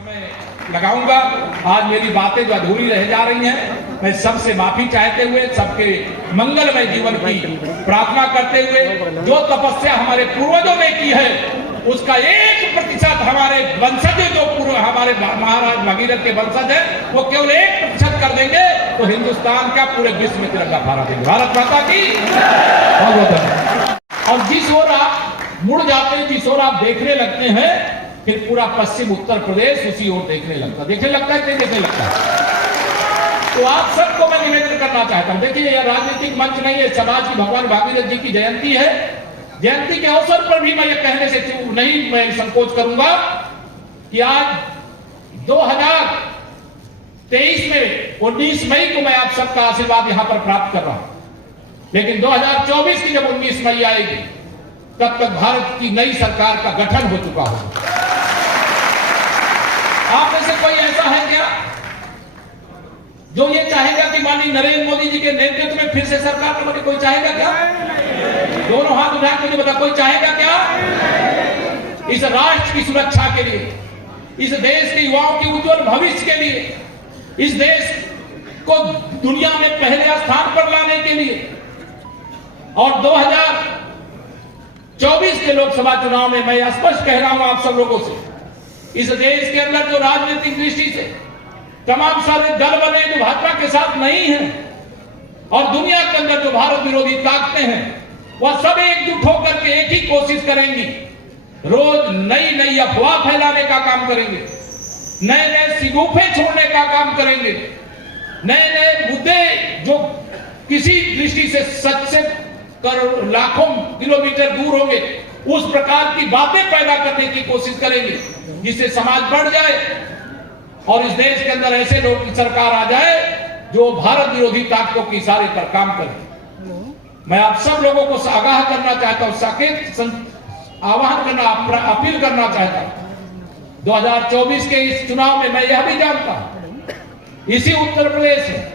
समय लगाऊंगा। आज मेरी बातें जो अधूरी रह जा रही हैं, मैं सबसे माफी चाहते हुए, सबके मंगलमय जीवन की प्रार्थना करते हुए, जो तपस्या हमारे पूर्वजों ने की है उसका 1% हमारे वंशज जो पूर्व हमारे महाराज भगीरथ के वंशज है वो केवल 1% कर देंगे तो हिंदुस्तान का पूरे विश्व में तिरंगा फहरा देंगे। भारत माता की बहुत बहुत धन्यवाद। और जिस ओर आप मुड़ जाते हैं, जिस ओर आप देखने लगते हैं, फिर पूरा पश्चिम उत्तर प्रदेश उसी ओर देखने लगता है कि नहीं देखने लगता है। तो आप सबको मैं निवेदन करना चाहता हूं, देखिए यह राजनीतिक मंच नहीं है, समाज की भगवान भागीरथ जी की जयंती है। जयंती के अवसर पर भी मैं ये कहने से नहीं मैं संकोच करूंगा कि आज 2023 में 19 मई को मैं आप सबका आशीर्वाद यहां पर प्राप्त कर रहा हूं, लेकिन 2024 की जब 19 मई आएगी तब तक भारत की नई सरकार का गठन हो चुका होगा। आप में से कोई ऐसा है क्या जो ये चाहेगा कि माननीय नरेंद्र मोदी जी के नेतृत्व में फिर से सरकार बने? कोई चाहेगा क्या? दोनों हाथ उठा मुझे बता, कोई चाहेगा क्या? इस राष्ट्र की सुरक्षा के लिए, इस देश के युवाओं के उज्जवल भविष्य के लिए, इस देश को दुनिया में पहले स्थान पर लाने के लिए और 2024 के लोकसभा चुनाव में मैं स्पष्ट कह रहा हूं आप सब लोगों से, इस देश के अंदर जो राजनीतिक दृष्टि से तमाम सारे दल बने जो भाजपा के साथ नहीं है और दुनिया के अंदर जो भारत विरोधी ताकतें हैं, वह सब एकजुट होकर के एक ही कोशिश करेंगी, रोज नई नई अफवाह फैलाने का काम करेंगे, नए नए सिगुफे छोड़ने का काम करेंगे, नए नए मुद्दे जो किसी दृष्टि से सच से करोड़ लाखों किलोमीटर दूर होंगे उस प्रकार की बातें पैदा करने की कोशिश करेंगे जिससे समाज बढ़ जाए और इस देश के अंदर ऐसे लोग की सरकार आ जाए जो भारत विरोधी ताकतों के इशारे पर काम करे। मैं आप सब लोगों को आगाह करना चाहता हूं, सचेत आह्वान करना, अपील करना चाहता हूं। 2024 के इस चुनाव में मैं यह भी जानता हूं, इसी उत्तर प्रदेश में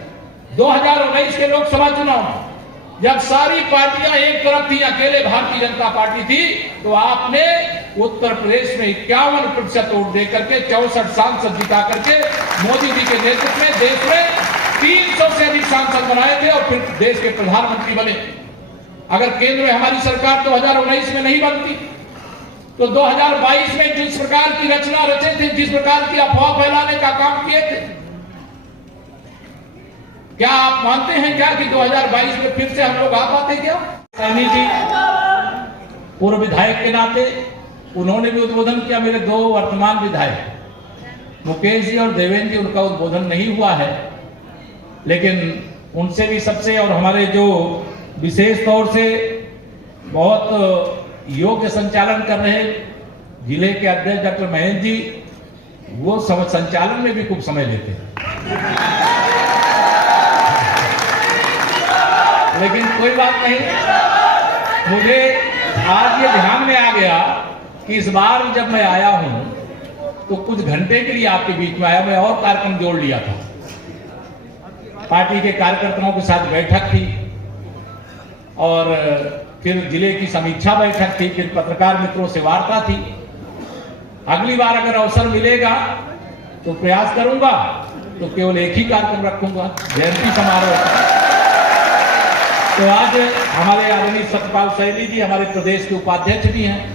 2019 के लोकसभा चुनाव में जब सारी पार्टियां एक तरफ थी, अकेले भारतीय जनता पार्टी थी, तो आपने उत्तर प्रदेश में 51% वोट देकर के 64 सांसद जिता करके मोदी जी के नेतृत्व में देश में 300 से अधिक सांसद बनाए थे और फिर देश के प्रधानमंत्री बने। अगर केंद्र में हमारी सरकार 2019 में नहीं बनती तो 2022 में जिस प्रकार की रचना रचे थे, जिस प्रकार की अफवाह फैलाने का काम किए थे, क्या आप मानते हैं क्या कि 2022 में फिर से हम लोग आ पाते क्या? सैनी जी पूर्व विधायक के नाते उन्होंने भी उद्बोधन किया। मेरे दो वर्तमान विधायक मुकेश जी और देवेंद्र जी, उनका उद्बोधन नहीं हुआ है, लेकिन उनसे भी सबसे और हमारे जो विशेष तौर से बहुत योग्य संचालन कर रहे जिले के अध्यक्ष डॉक्टर महेंद्र जी, वो संचालन में भी खूब समय लेते हैं। लेकिन कोई बात नहीं, मुझे आज ये ध्यान में आ गया कि इस बार जब मैं आया हूं तो कुछ घंटे के लिए आपके बीच में आया, मैं और कार्यक्रम जोड़ लिया था। पार्टी के कार्यकर्ताओं के साथ बैठक थी और फिर जिले की समीक्षा बैठक थी, फिर पत्रकार मित्रों से वार्ता थी। अगली बार अगर अवसर मिलेगा तो प्रयास करूंगा तो केवल एक ही कार्यक्रम रखूंगा, जयंती समारोह। तो आज हमारे आदरणीय सत्यपाल सैनी जी हमारे प्रदेश के उपाध्यक्ष भी हैं,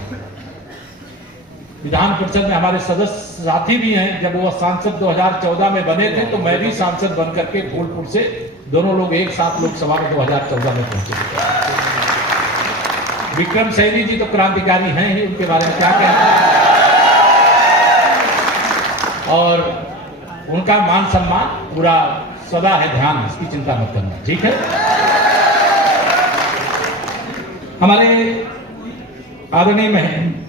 विधान परिषद में हमारे सदस्य साथी भी हैं। जब वो सांसद 2014 में बने थे तो मैं भी सांसद बनकर के फूलपुर से, दोनों लोग एक साथ लोकसभा में 2014 में पहुंचे। विक्रम सैनी जी तो क्रांतिकारी हैं ही, उनके बारे में क्या कहना, और उनका मान सम्मान पूरा सदा है, ध्यान इसकी चिंता मत करना, ठीक है। हमारे आदरणीय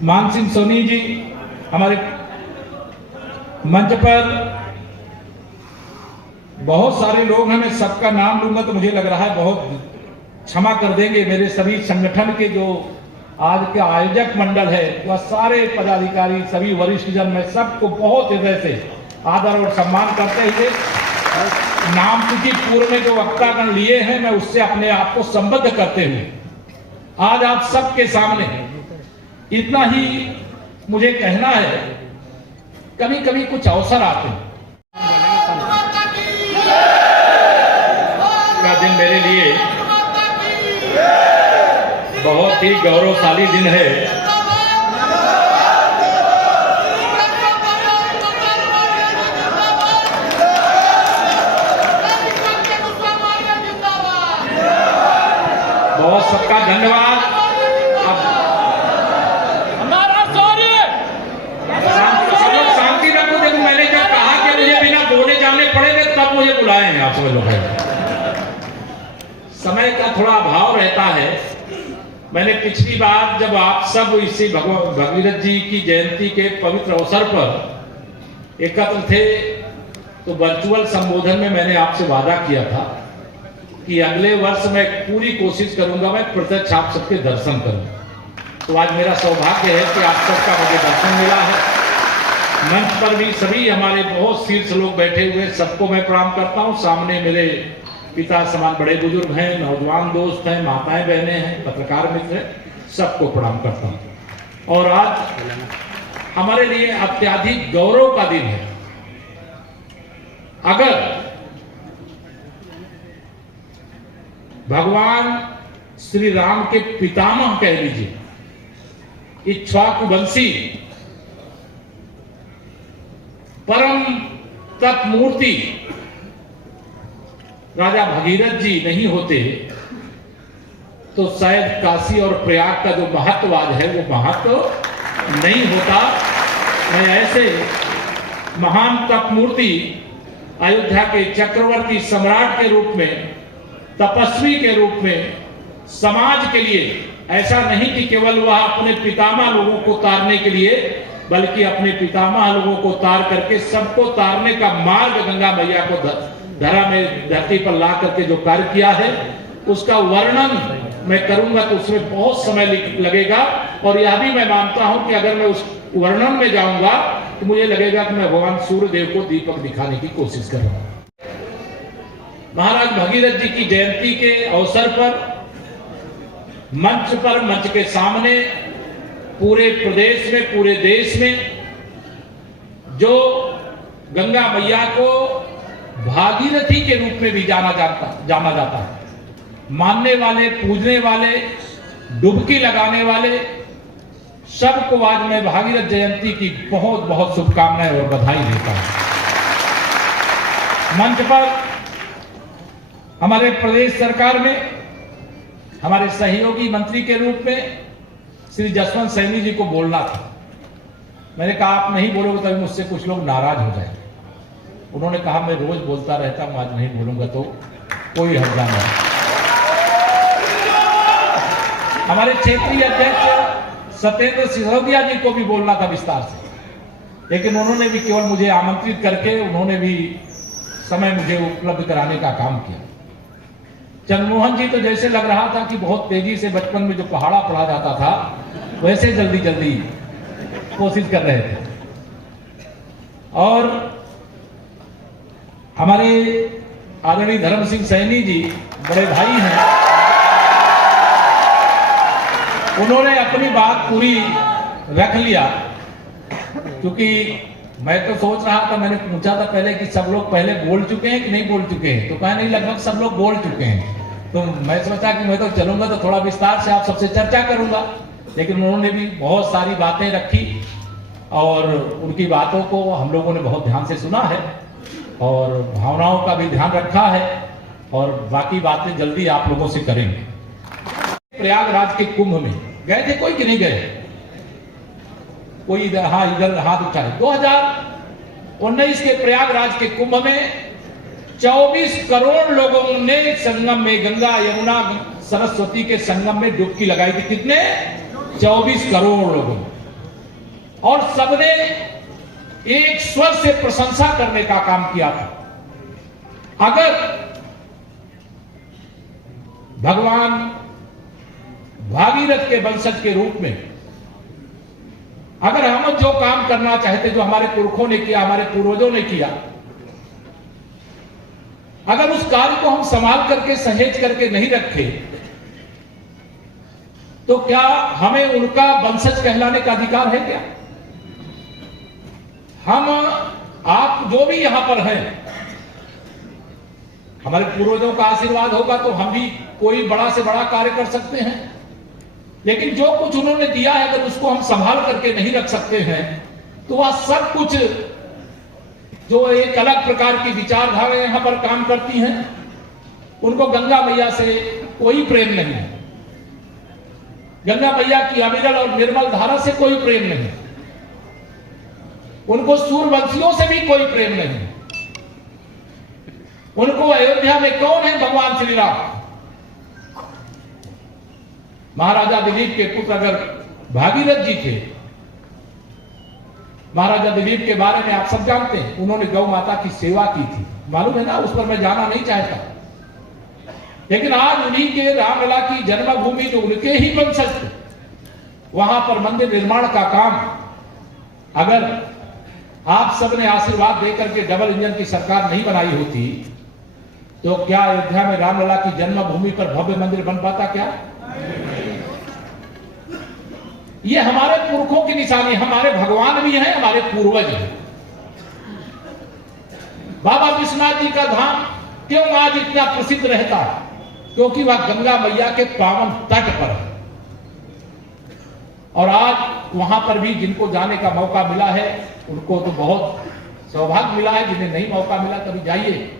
मान सिंह सोनी जी हमारे मंच पर बहुत सारे लोग हैं, मैं सबका नाम लूंगा तो मुझे लग रहा है बहुत क्षमा कर देंगे। मेरे सभी संगठन के जो आज के आयोजक मंडल है वह सारे पदाधिकारी, सभी वरिष्ठ जन, मैं सबको बहुत हृदय से आदर और सम्मान करते हुए नाम की पूर्व में जो वक्तागण लिए हैं मैं उससे अपने आप को संबद्ध करते हुए आज आप सबके सामने इतना ही मुझे कहना है कभी कभी कुछ अवसर आते हैं। का दिन मेरे लिए बहुत ही गौरवशाली दिन है। बहुत सबका धन्यवाद। सब लोग शांति रखो। देखो, मैंने जब कहा कि मुझे बिना बोले जाने पड़ेगा तब मुझे बुलाए हैं आप सब लोग। समय का थोड़ा अभाव रहता है। मैंने पिछली बार जब आप सब इसी भगीरथ जी की जयंती के पवित्र अवसर पर एकत्र थे तो वर्चुअल संबोधन में मैंने आपसे वादा किया था कि अगले वर्ष मैं पूरी कोशिश करूंगा मैं प्रत्यक्ष आप सबके दर्शन करूं। तो आज मेरा सौभाग्य है कि आप सबका मुझे दर्शन मिला है। मंच पर भी सभी हमारे बहुत शीर्ष लोग बैठे हुए, सबको मैं प्रणाम करता हूं। सामने मेरे पिता समान बड़े बुजुर्ग हैं, नौजवान दोस्त हैं, माताएं बहनें हैं, पत्रकार मित्र हैं, सबको प्रणाम करता हूं। और आज हमारे लिए अत्यधिक गौरव का दिन है। अगर भगवान श्री राम के पितामह कह लीजिए, इक्ष्वाकुवंशी परम तप मूर्ति राजा भगीरथ जी नहीं होते तो शायद काशी और प्रयाग का जो महत्व आज है वो महत्व नहीं होता। मैं ऐसे महान तप मूर्ति, अयोध्या के चक्रवर्ती सम्राट के रूप में, तपस्वी के रूप में समाज के लिए, ऐसा नहीं कि केवल वह अपने पितामह लोगों को तारने के लिए, बल्कि अपने पितामह लोगों को तार करके सबको तारने का मार्ग गंगा मैया को धरा में धरती पर ला करके जो कार्य किया है उसका वर्णन मैं करूंगा तो उसमें बहुत समय लगेगा। और यह भी मैं मानता हूं कि अगर मैं उस वर्णन में जाऊंगा तो मुझे लगेगा कि मैं भगवान सूर्यदेव को दीपक दिखाने की कोशिश कर रहा हूं। महाराज भगीरथ जी की जयंती के अवसर पर मंच के सामने पूरे प्रदेश में, पूरे देश में जो गंगा मैया को भागीरथी के रूप में भी जाना जाता है, मानने वाले, पूजने वाले, डुबकी लगाने वाले सबको आज मैं भागीरथ जयंती की बहुत बहुत शुभकामनाएं और बधाई देता हूं। मंच पर हमारे प्रदेश सरकार में हमारे सहयोगी मंत्री के रूप में श्री जसवंत सैनी जी को बोलना था। मैंने कहा आप नहीं बोलोगे तभी मुझसे कुछ लोग नाराज हो जाएंगे। उन्होंने कहा मैं रोज बोलता रहता हूं, आज नहीं बोलूंगा तो कोई हर्जा नहीं। हमारे क्षेत्रीय अध्यक्ष सत्येंद्र सिसोदिया जी को भी बोलना था विस्तार से, लेकिन उन्होंने भी केवल मुझे आमंत्रित करके उन्होंने भी समय मुझे उपलब्ध कराने का काम किया। चंद्रमोहन जी तो जैसे लग रहा था कि बहुत तेजी से बचपन में जो पहाड़ा पढ़ा जाता था वैसे जल्दी जल्दी कोशिश कर रहे थे। और हमारे आदरणीय धर्म सिंह सैनी जी बड़े भाई हैं, उन्होंने अपनी बात पूरी रख लिया। क्योंकि मैं तो सोच रहा था, मैंने पूछा था पहले कि सब लोग पहले बोल चुके हैं कि नहीं बोल चुके हैं, तो कहा नहीं लगभग सब लोग बोल चुके हैं। तो मैं सोचा कि मैं तो चलूंगा तो थोड़ा विस्तार से आप सबसे चर्चा करूंगा, लेकिन उन्होंने भी बहुत सारी बातें रखी और उनकी बातों को हम लोगों ने बहुत ध्यान से सुना है और भावनाओं का भी ध्यान रखा है और बाकी बातें जल्दी आप लोगों से करेंगे। प्रयागराज के कुंभ में गए थे कोई कि नहीं गए? कोई इधर हाथ उठाए। 2019 के प्रयागराज के कुंभ में 24 करोड़ लोगों ने संगम में, गंगा यमुना सरस्वती के संगम में डुबकी लगाई थी। कितने? 24 करोड़ लोगों। और सबने एक स्वर से प्रशंसा करने का काम किया था। अगर भगवान भागीरथ के वंशज के रूप में अगर हम जो काम करना चाहते, जो हमारे पुरखों ने किया, हमारे पूर्वजों ने किया, अगर उस कार्य को हम संभाल करके, सहेज करके नहीं रखे, तो क्या हमें उनका वंशज कहलाने का अधिकार है क्या? हम आप जो भी यहां पर हैं, हमारे पूर्वजों का आशीर्वाद होगा तो हम भी कोई बड़ा से बड़ा कार्य कर सकते हैं, लेकिन जो कुछ उन्होंने दिया है अगर उसको हम संभाल करके नहीं रख सकते हैं तो वह सब कुछ जो एक अलग प्रकार की विचारधारा यहां पर काम करती हैं, उनको गंगा मैया से कोई प्रेम नहीं है। गंगा मैया की अविरल और निर्मल धारा से कोई प्रेम नहीं, उनको सूर्यवंशियों से भी कोई प्रेम नहीं। उनको अयोध्या में कौन है? भगवान श्री राम। महाराजा दिलीप के पुत्र अगर भागीरथ जी थे, महाराजा दिलीप के बारे में आप सब जानते हैं, उन्होंने गौ माता की सेवा की थी, मालूम है ना, उस पर मैं जाना नहीं चाहता। लेकिन आज उन्हीं के रामलला की जन्मभूमि जो उनके ही वंशज थे, वहां पर मंदिर निर्माण का काम अगर आप सबने आशीर्वाद देकर के डबल इंजन की सरकार नहीं बनाई होती तो क्या अयोध्या में रामलला की जन्मभूमि पर भव्य मंदिर बन पाता? क्या ये हमारे पुरखों की निशानी, हमारे भगवान भी हैं, हमारे पूर्वज हैं। बाबा विश्वनाथ जी का धाम क्यों आज इतना प्रसिद्ध रहता है? क्योंकि वह गंगा मैया के पावन तट पर है। और आज वहां पर भी जिनको जाने का मौका मिला है उनको तो बहुत सौभाग्य मिला है, जिन्हें नहीं मौका मिला कभी जाइए।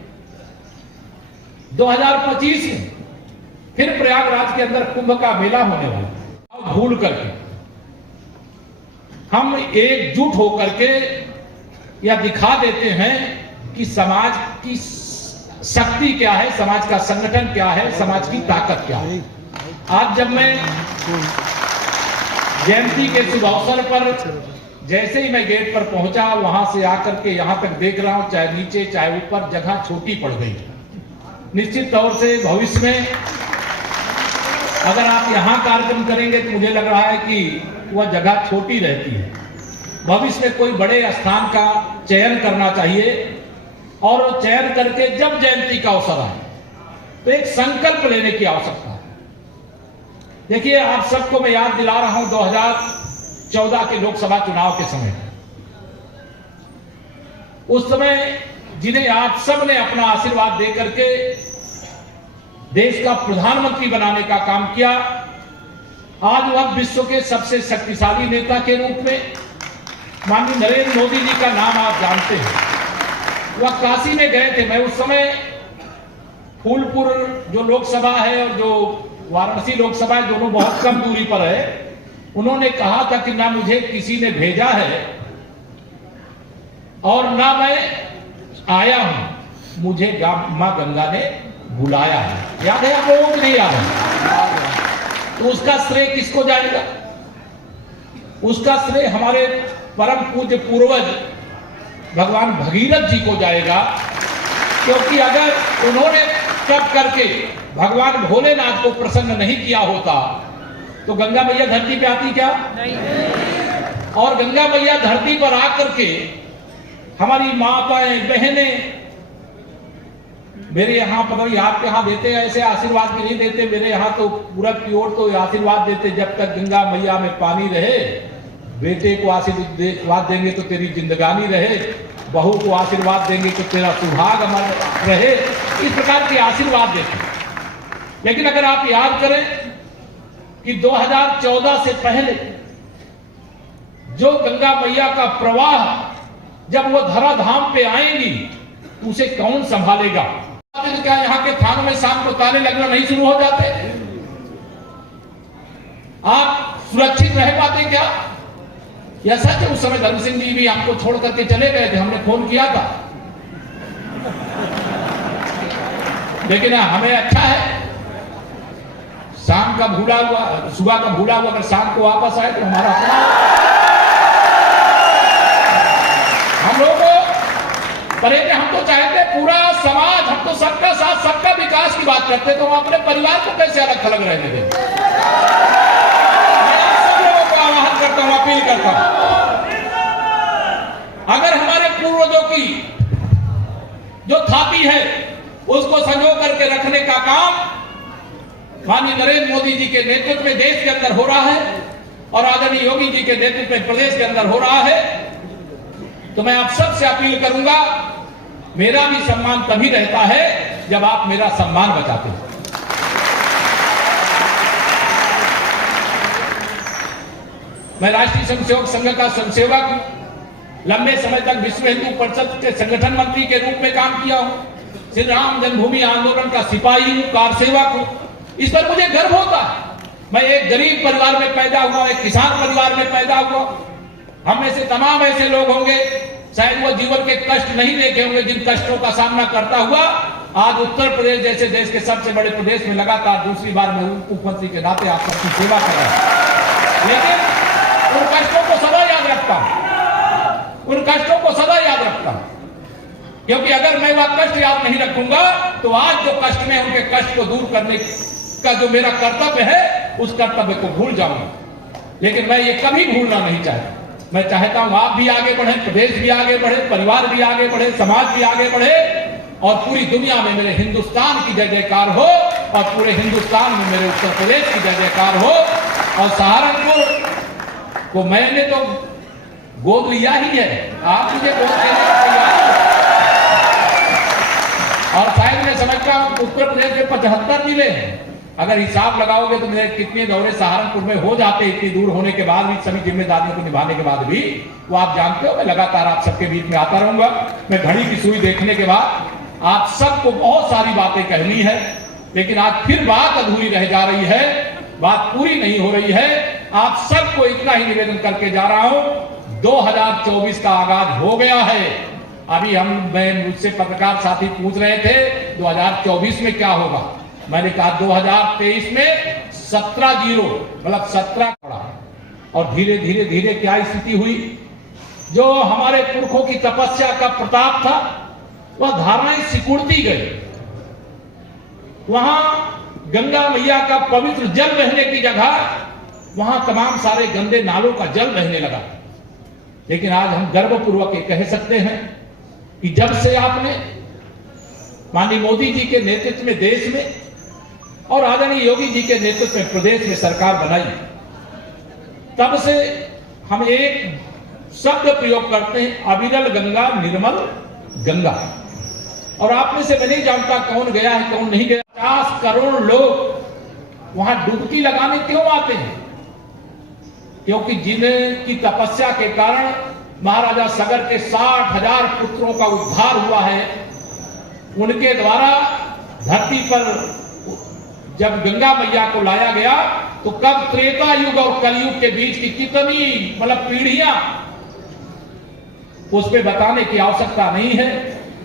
2025 में फिर प्रयागराज के अंदर कुंभ का मेला होने वाला। अब भूल करके हम एकजुट होकर के या दिखा देते हैं कि समाज की शक्ति क्या है, समाज का संगठन क्या है, समाज की ताकत क्या है। आज जब मैं जयंती के शुभ अवसर पर जैसे ही मैं गेट पर पहुंचा, वहां से आकर के यहां तक देख रहा हूं, चाहे नीचे चाहे ऊपर, जगह छोटी पड़ गई। निश्चित तौर से भविष्य में अगर आप यहां कार्यक्रम करेंगे तो मुझे लग रहा है कि वह जगह छोटी रहती है। भविष्य में कोई बड़े स्थान का चयन करना चाहिए और चयन करके जब जयंती का अवसर आए तो एक संकल्प लेने की आवश्यकता है। देखिए, आप सबको मैं याद दिला रहा हूं 2014 के लोकसभा चुनाव के समय, उस समय जिन्हें आप सब ने अपना आशीर्वाद देकर के देश का प्रधानमंत्री बनाने का काम किया, आज वह विश्व के सबसे शक्तिशाली नेता के रूप में माननीय नरेंद्र मोदी जी का नाम आप जानते हैं। वह काशी में गए थे। मैं उस समय फूलपुर जो लोकसभा है और जो वाराणसी लोकसभा है, दोनों बहुत कम दूरी पर है। उन्होंने कहा था कि ना मुझे किसी ने भेजा है और ना मैं आया हूं, मुझे मां गंगा ने बुलाया है। याद है आप लोगों को? नहीं याद है? तो उसका श्रेय किसको जाएगा? उसका श्रेय हमारे परम पूज्य पूर्वज भगवान भगीरथ जी को जाएगा, क्योंकि अगर उन्होंने तप करके भगवान भोलेनाथ को प्रसन्न नहीं किया होता तो गंगा मैया धरती पे आती क्या? नहीं। और गंगा मैया धरती पर आकर के हमारी माताएं बहनें, मेरे यहां पता नहीं आपके यहां देते हैं ऐसे आशीर्वाद भी नहीं देते, मेरे यहां तो पूरा प्योर तो आशीर्वाद देते, जब तक गंगा मैया में पानी रहे, बेटे को आशीर्वाद देंगे तो तेरी जिंदगानी रहे, बहू को आशीर्वाद देंगे तो तेरा सुहाग अमर रहे, इस प्रकार के आशीर्वाद देते। लेकिन अगर आप याद करें कि 2014 से पहले जो गंगा मैया का प्रवाह जब वो धराधाम पे आएंगी तो उसे कौन संभालेगा? क्या यहाँ के थानों में शाम को ताले लगना नहीं शुरू हो जाते? आप सुरक्षित रह पाते क्या? यह सच है, उस समय धर्म सिंह जी भी हमको छोड़ करके चले गए थे, हमने फोन किया था। लेकिन हमें अच्छा है, शाम का भूला हुआ, सुबह का भूला हुआ अगर शाम को वापस आए तो हमारा अपना। हम लोग परे हम तो चाहते पूरा समाज, हम तो सबका साथ सबका विकास की बात करते, तो हम अपने परिवार को कैसे अलग थलग रहने दें? मैं सब लोगों को आह्वान करता हूं, अपील करता हूं, अगर हमारे पूर्वजों की जो थापी है उसको संजो करके रखने का काम माननीय नरेंद्र मोदी जी के नेतृत्व में देश के अंदर हो रहा है और आदरणीय योगी जी के नेतृत्व में प्रदेश के अंदर हो रहा है, तो मैं आप सबसे अपील करूंगा, मेरा भी सम्मान तभी रहता है जब आप मेरा सम्मान बचाते हैं। मैं राष्ट्रीय स्वयंसेवक संघ का स्वयंसेवक हूं, लंबे समय तक विश्व हिंदू परिषद के संगठन मंत्री के रूप में काम किया हूं, श्री राम जन्मभूमि आंदोलन का सिपाही हूं, कार सेवक हूं। इस पर मुझे गर्व होता है। मैं एक गरीब परिवार में पैदा हुआ, एक किसान परिवार में पैदा हुआ। हम में से तमाम ऐसे लोग होंगे शायद वो जीवन के कष्ट नहीं देखे होंगे, जिन कष्टों का सामना करता हुआ आज उत्तर प्रदेश जैसे देश के सबसे बड़े प्रदेश में लगातार दूसरी बार मैं मुख्यमंत्री के नाते आप सबकी सेवा कर रहा हूं। लेकिन उन कष्टों को सदा याद रखता हूं, उन कष्टों को सदा याद रखता हूं, क्योंकि अगर मैं वह कष्ट याद नहीं रखूंगा तो आज जो कष्ट में उनके कष्ट को दूर करने का जो मेरा कर्तव्य है उस कर्तव्य को भूल जाऊंगा। लेकिन मैं ये कभी भूलना नहीं चाहता। मैं चाहता हूं आप भी आगे बढ़े, प्रदेश भी आगे बढ़े, परिवार भी आगे बढ़े, समाज भी आगे बढ़े और पूरी दुनिया में मेरे हिंदुस्तान की जय जयकार हो और पूरे हिंदुस्तान में मेरे उत्तर प्रदेश की जय जयकार हो। और सहारनपुर को मैंने तो गोद लिया ही है, आप मुझे गोद लेने को तैयार हो। और शायद मैं समझता हूं उत्तर प्रदेश में 75 जिले हैं। अगर हिसाब लगाओगे तो मेरे कितने दौरे सहारनपुर में हो जाते, इतनी दूर होने के बाद भी, सभी जिम्मेदारियों को निभाने के बाद भी। वो आप जानते हो मैं लगातार आप सबके बीच में आता रहूंगा। मैं घड़ी की सुई देखने के बाद आप सबको बहुत सारी बातें कहनी है, लेकिन आज फिर बात अधूरी रह जा रही है, बात पूरी नहीं हो रही है। आप सबको इतना ही निवेदन करके जा रहा हूं, 2024 का आगाज हो गया है। अभी मुझसे पत्रकार साथी पूछ रहे थे 2024 में क्या होगा। मैंने कहा 2023 में 17-0 मतलब 17 पड़ा। और धीरे धीरे धीरे क्या स्थिति हुई, जो हमारे पुरखों की तपस्या का प्रताप था वह धाराएं सिकुड़ती गई। वहां गंगा मैया का पवित्र जल बहने की जगह वहां तमाम सारे गंदे नालों का जल बहने लगा। लेकिन आज हम गर्वपूर्वक ये कह सकते हैं कि जब से आपने माननीय मोदी जी के नेतृत्व में देश में और आदरणीय योगी जी के नेतृत्व में प्रदेश में सरकार बनाई, तब से हम एक शब्द प्रयोग करते हैं, अविरल गंगा निर्मल गंगा। और आप में से मैं नहीं जानता कौन गया है कौन नहीं गया। 50 करोड़ लोग वहां डुबकी लगाने क्यों आते हैं? क्योंकि जिनकी तपस्या के कारण महाराजा सगर के 60,000 पुत्रों का उद्धार हुआ है, उनके द्वारा धरती पर जब गंगा मैया को लाया गया तो कब त्रेता युग और कलयुग के बीच की कितनी मतलब पीढ़ियां, उस पर बताने की आवश्यकता नहीं है।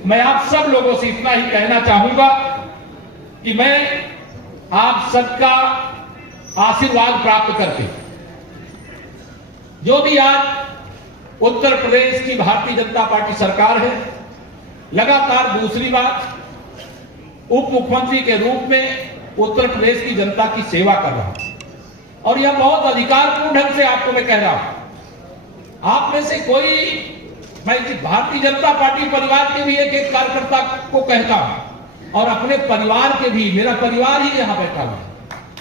मैं आप सब लोगों से इतना ही कहना चाहूंगा कि मैं आप सबका आशीर्वाद प्राप्त करके जो भी आज उत्तर प्रदेश की भारतीय जनता पार्टी सरकार है, लगातार दूसरी बार उप मुख्यमंत्री के रूप में उत्तर प्रदेश की जनता की सेवा कर रहा हूं। और यह बहुत अधिकारपूर्ण ढंग से आपको मैं कह रहा हूं। आप में से कोई, मैं भारतीय जनता पार्टी परिवार के भी एक कार्यकर्ता को कहता हूं और अपने परिवार के भी, मेरा परिवार ही यहां बैठा हुआ है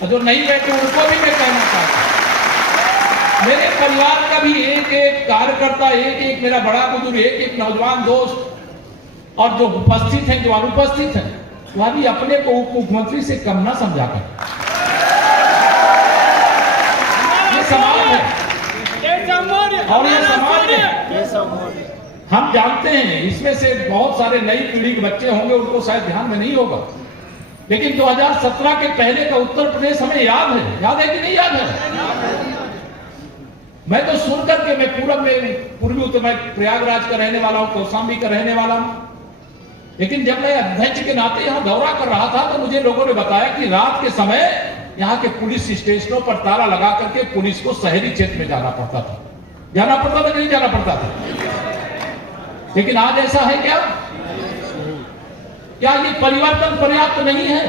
और जो नहीं बैठे उनको भी मैं कहना चाहता हूं, मेरे परिवार का भी एक कार्यकर्ता, एक मेरा बड़ा बुजुर्ग, एक नौजवान दोस्त और जो उपस्थित हैं, जो अनुपस्थित हैं, वह भी अपने को उप मुख्यमंत्री से कम ना समझा कर। ये समाज है और ये समाज है। हम जानते हैं इसमें से बहुत सारे नई पीढ़ी के बच्चे होंगे, उनको शायद ध्यान में नहीं होगा, लेकिन 2017 के पहले का उत्तर प्रदेश हमें याद है कि नहीं याद है? मैं तो सुनकर के, मैं पूर्वी उत्तर, मैं प्रयागराज का रहने वाला हूं, कौशाम्बी का रहने वाला हूं, लेकिन जब मैं अध्यक्ष के नाते यहां दौरा कर रहा था तो मुझे लोगों ने बताया कि रात के समय यहां के पुलिस स्टेशनों पर ताला लगा करके पुलिस को शहरी क्षेत्र में जाना पड़ता था कि नहीं जाना पड़ता था। लेकिन आज ऐसा है क्या? ये परिवर्तन पर्याप्त नहीं है?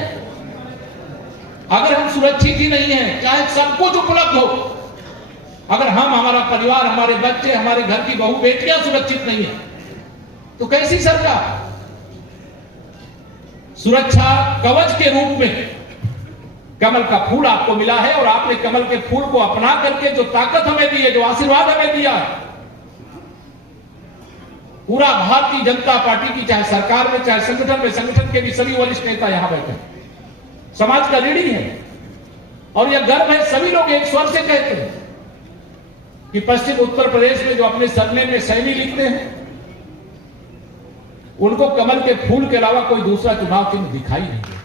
अगर हम सुरक्षित ही नहीं है, चाहे सब कुछ उपलब्ध हो, अगर हम, हमारा परिवार, हमारे बच्चे, हमारे घर की बहू बेटियां सुरक्षित नहीं है तो कैसी सरकार? सुरक्षा कवच के रूप में कमल का फूल आपको मिला है और आपने कमल के फूल को अपना करके जो ताकत हमें दी है, जो आशीर्वाद हमें दिया है, पूरा भारतीय जनता पार्टी की, चाहे सरकार में चाहे संगठन के भी सभी वरिष्ठ नेता यहां बैठे समाज का ऋणी है। और यह गर्व है, सभी लोग एक स्वर से कहते हैं कि पश्चिम उत्तर प्रदेश में जो अपने सरनेम में सैनी लिखते हैं उनको कमल के फूल के अलावा कोई दूसरा चुनाव चिन्ह दिखाई नहीं।